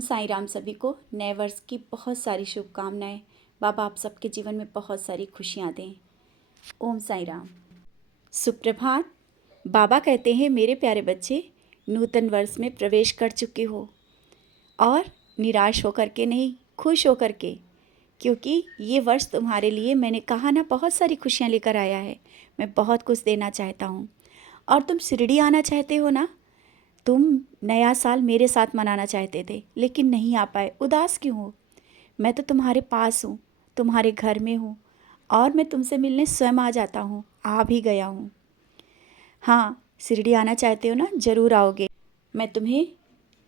साईं राम सभी को नए वर्ष की बहुत सारी शुभकामनाएं। बाबा आप सबके जीवन में बहुत सारी खुशियां दें। ओम साईं राम। सुप्रभात। बाबा कहते हैं मेरे प्यारे बच्चे, नूतन वर्ष में प्रवेश कर चुके हो और निराश होकर के नहीं, खुश होकर के, क्योंकि ये वर्ष तुम्हारे लिए, मैंने कहा ना, बहुत सारी खुशियां लेकर आया है। मैं बहुत कुछ देना चाहता हूँ। और तुम शिरडी आना चाहते हो ना। तुम नया साल मेरे साथ मनाना चाहते थे लेकिन नहीं आ पाए। उदास क्यों हो? मैं तो तुम्हारे पास हूँ, तुम्हारे घर में हूँ और मैं तुमसे मिलने स्वयं आ जाता हूँ, आ भी गया हूँ। हाँ, शिरडी आना चाहते हो ना, ज़रूर आओगे। मैं तुम्हें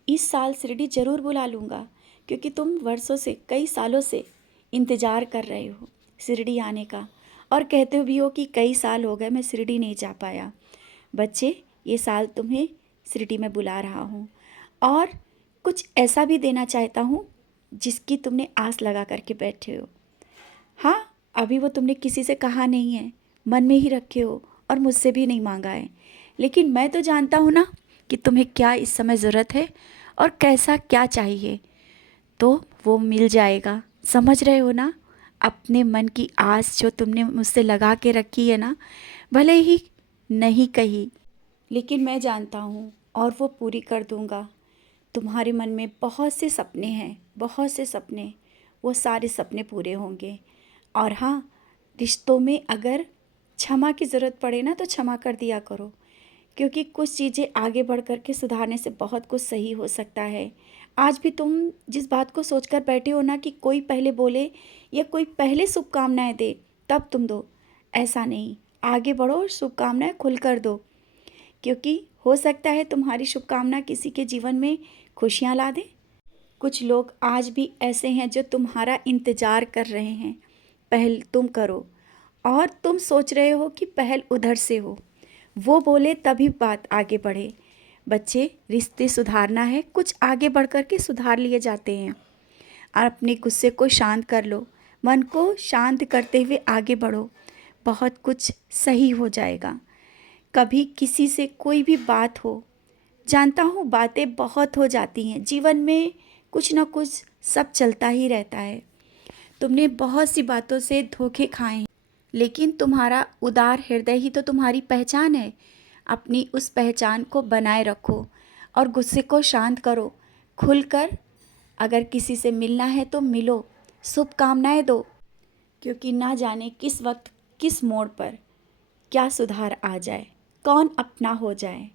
इस साल शिरडी ज़रूर बुला लूँगा, क्योंकि तुम वर्षों से, कई सालों से इंतज़ार कर रहे हो शिरडी आने का, और कहते भी हो कि कई साल हो गए मैं शिरडी नहीं जा पाया। बच्चे, ये साल तुम्हें शिरडी में बुला रहा हूँ और कुछ ऐसा भी देना चाहता हूँ जिसकी तुमने आस लगा करके बैठे हो। हाँ, अभी वो तुमने किसी से कहा नहीं है, मन में ही रखे हो और मुझसे भी नहीं मांगा है, लेकिन मैं तो जानता हूँ ना कि तुम्हें क्या इस समय ज़रूरत है और कैसा क्या चाहिए, तो वो मिल जाएगा। समझ रहे हो ना? अपने मन की आस जो तुमने मुझसे लगा के रखी है ना, भले ही नहीं कही, लेकिन मैं जानता हूँ और वो पूरी कर दूँगा। तुम्हारे मन में बहुत से सपने हैं, बहुत से सपने, वो सारे सपने पूरे होंगे। और हाँ, रिश्तों में अगर क्षमा की ज़रूरत पड़े ना तो क्षमा कर दिया करो, क्योंकि कुछ चीज़ें आगे बढ़ कर के सुधारने से बहुत कुछ सही हो सकता है। आज भी तुम जिस बात को सोचकर बैठे हो ना कि कोई पहले बोले या कोई पहले शुभकामनाएं दे तब तुम दो, ऐसा नहीं। आगे बढ़ो और शुभकामनाएं खुलकर दो, क्योंकि हो सकता है तुम्हारी शुभकामना किसी के जीवन में खुशियाँ ला दे। कुछ लोग आज भी ऐसे हैं जो तुम्हारा इंतज़ार कर रहे हैं। पहल तुम करो, और तुम सोच रहे हो कि पहल उधर से हो, वो बोले तभी बात आगे बढ़े। बच्चे, रिश्ते सुधारना है, कुछ आगे बढ़ कर के सुधार लिए जाते हैं। और अपने गुस्से को शांत कर लो, मन को शांत करते हुए आगे बढ़ो, बहुत कुछ सही हो जाएगा। कभी किसी से कोई भी बात हो, जानता हूँ बातें बहुत हो जाती हैं जीवन में, कुछ ना कुछ सब चलता ही रहता है। तुमने बहुत सी बातों से धोखे खाए हैं, लेकिन तुम्हारा उदार हृदय ही तो तुम्हारी पहचान है। अपनी उस पहचान को बनाए रखो और गुस्से को शांत करो। खुलकर अगर किसी से मिलना है तो मिलो, शुभकामनाएं दो, क्योंकि ना जाने किस वक्त, किस मोड़ पर क्या सुधार आ जाए, कौन अपना हो जाए।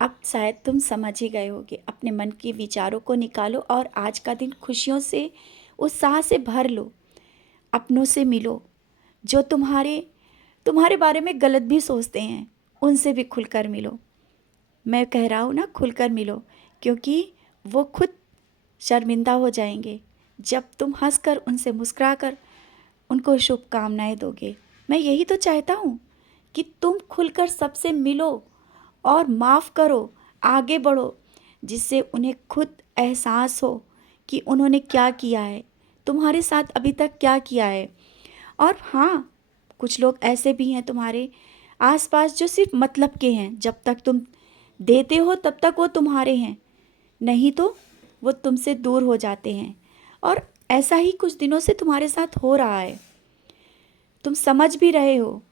अब शायद तुम समझ ही गए होगे। अपने मन के विचारों को निकालो और आज का दिन खुशियों से, उत्साह से भर लो। अपनों से मिलो जो तुम्हारे बारे में गलत भी सोचते हैं, उनसे भी खुलकर मिलो। मैं कह रहा हूँ ना, खुलकर मिलो, क्योंकि वो खुद शर्मिंदा हो जाएंगे जब तुम हंसकर उनसे मुस्कुराकर उनको शुभकामनाएं दोगे। मैं यही तो चाहता हूँ कि तुम खुलकर सबसे मिलो और माफ़ करो, आगे बढ़ो, जिससे उन्हें खुद एहसास हो कि उन्होंने क्या किया है, तुम्हारे साथ अभी तक क्या किया है। और हाँ, कुछ लोग ऐसे भी हैं तुम्हारे आसपास जो सिर्फ मतलब के हैं। जब तक तुम देते हो तब तक वो तुम्हारे हैं, नहीं तो वो तुमसे दूर हो जाते हैं। और ऐसा ही कुछ दिनों से तुम्हारे साथ हो रहा है। तुम समझ भी रहे हो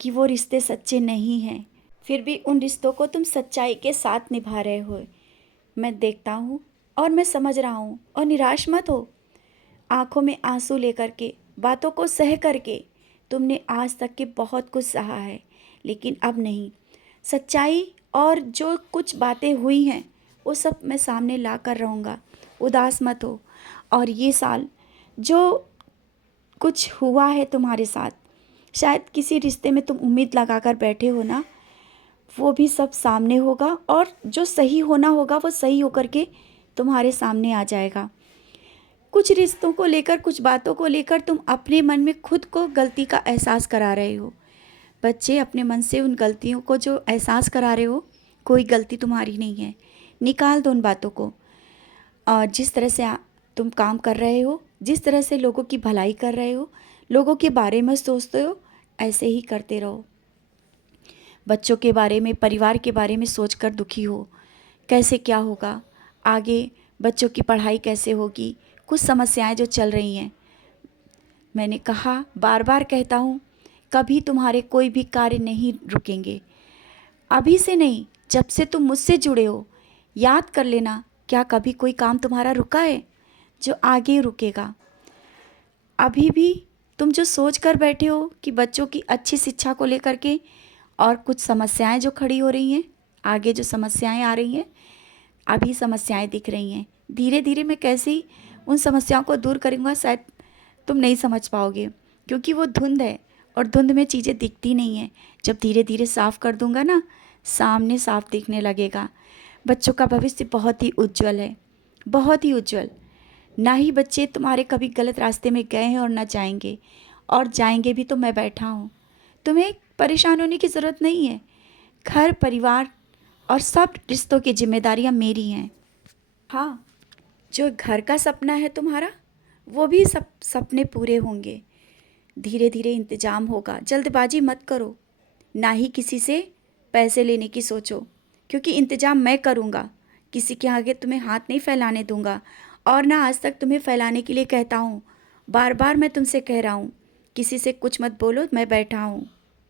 कि वो रिश्ते सच्चे नहीं हैं, फिर भी उन रिश्तों को तुम सच्चाई के साथ निभा रहे हो। मैं देखता हूँ और मैं समझ रहा हूँ। और निराश मत हो। आंखों में आंसू लेकर के, बातों को सह करके तुमने आज तक के बहुत कुछ सहा है, लेकिन अब नहीं। सच्चाई और जो कुछ बातें हुई हैं वो सब मैं सामने ला कर रहूँगा। उदास मत हो। और ये साल जो कुछ हुआ है तुम्हारे साथ, शायद किसी रिश्ते में तुम उम्मीद लगा कर बैठे हो ना, वो भी सब सामने होगा, और जो सही होना होगा वो सही होकर के तुम्हारे सामने आ जाएगा। कुछ रिश्तों को लेकर, कुछ बातों को लेकर तुम अपने मन में खुद को गलती का एहसास करा रहे हो। बच्चे, अपने मन से उन गलतियों को जो एहसास करा रहे हो, कोई गलती तुम्हारी नहीं है। निकाल दो उन बातों को। और जिस तरह से तुम काम कर रहे हो, जिस तरह से लोगों की भलाई कर रहे हो, लोगों के बारे में सोचते हो, ऐसे ही करते रहो। बच्चों के बारे में, परिवार के बारे में सोचकर दुखी हो, कैसे क्या होगा, आगे बच्चों की पढ़ाई कैसे होगी, कुछ समस्याएं जो चल रही हैं। मैंने कहा, बार बार कहता हूँ, कभी तुम्हारे कोई भी कार्य नहीं रुकेंगे। अभी से नहीं, जब से तुम मुझसे जुड़े हो, याद कर लेना, क्या कभी कोई काम तुम्हारा रुका है जो आगे रुकेगा। अभी भी तुम जो सोच कर बैठे हो कि बच्चों की अच्छी शिक्षा को लेकर के और कुछ समस्याएं जो खड़ी हो रही हैं, आगे जो समस्याएं आ रही हैं, अभी समस्याएं दिख रही हैं। धीरे धीरे मैं कैसे ही उन समस्याओं को दूर करूँगा, शायद तुम नहीं समझ पाओगे, क्योंकि वो धुंध है और धुंध में चीज़ें दिखती नहीं हैं। जब धीरे धीरे साफ़ कर दूंगा ना, सामने साफ दिखने लगेगा। बच्चों का भविष्य बहुत ही उज्जवल है, बहुत ही उज्जवल। ना ही बच्चे तुम्हारे कभी गलत रास्ते में गए हैं और ना जाएंगे, और जाएंगे भी तो मैं बैठा हूँ। तुम्हें परेशान होने की ज़रूरत नहीं है। घर परिवार और सब रिश्तों की जिम्मेदारियाँ मेरी हैं। हाँ, जो घर का सपना है तुम्हारा, वो भी सब सपने पूरे होंगे। धीरे धीरे इंतजाम होगा, जल्दबाजी मत करो। ना ही किसी से पैसे लेने की सोचो, क्योंकि इंतजाम मैं करूँगा। किसी के आगे तुम्हें हाथ नहीं फैलाने दूंगा, और ना आज तक तुम्हें फैलाने के लिए कहता हूँ। बार बार मैं तुमसे कह रहा हूँ, किसी से कुछ मत बोलो, मैं बैठा हूँ।